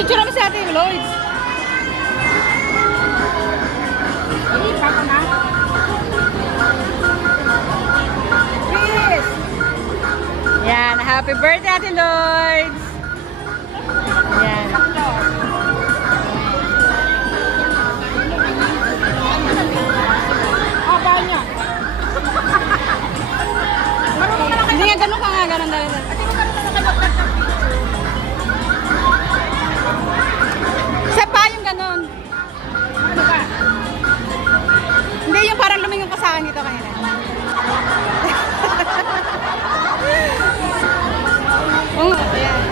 Picture naman si Ate Lloyd. Yan, happy birthday Ate Lloyd. Yan. Haba niya. Hindi nga ganun ka nga, ganun dali. Isa pa yung ganun. Ano ba? Hindi yung parang lumingon ka sa akin dito kanina. Oh, ayan.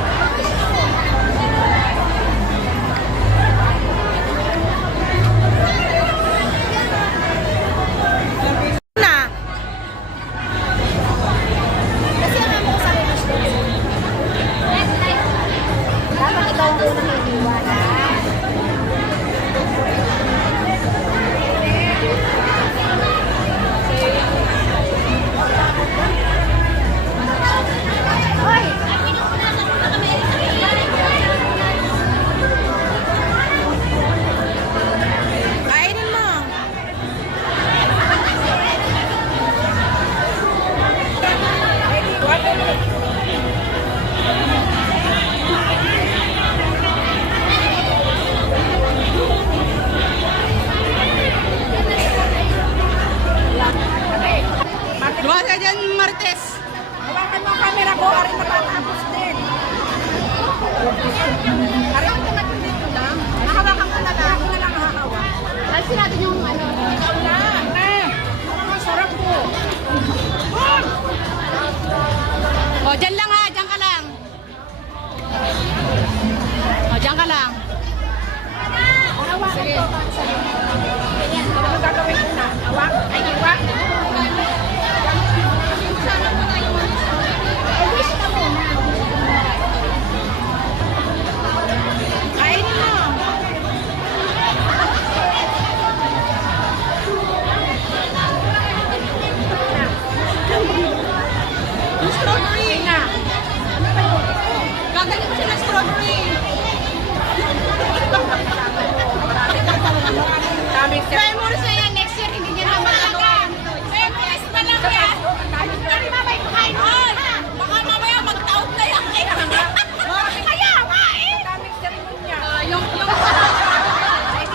Luwas ka dyan, Martes. Hawakan mo ang camera ko, arin matatapos din. Arin mo naman dito lang. Hawakan ko na lang. Ako na lang hahawak. Alisin natin yung ano. Ikaw na. Ang sarap ko. O, dyan lang ha. Dyan ka lang. O, dyan ka lang. Hawakan ko. Sige. Ano gagawin ko na? Hawak? Ay, hawak?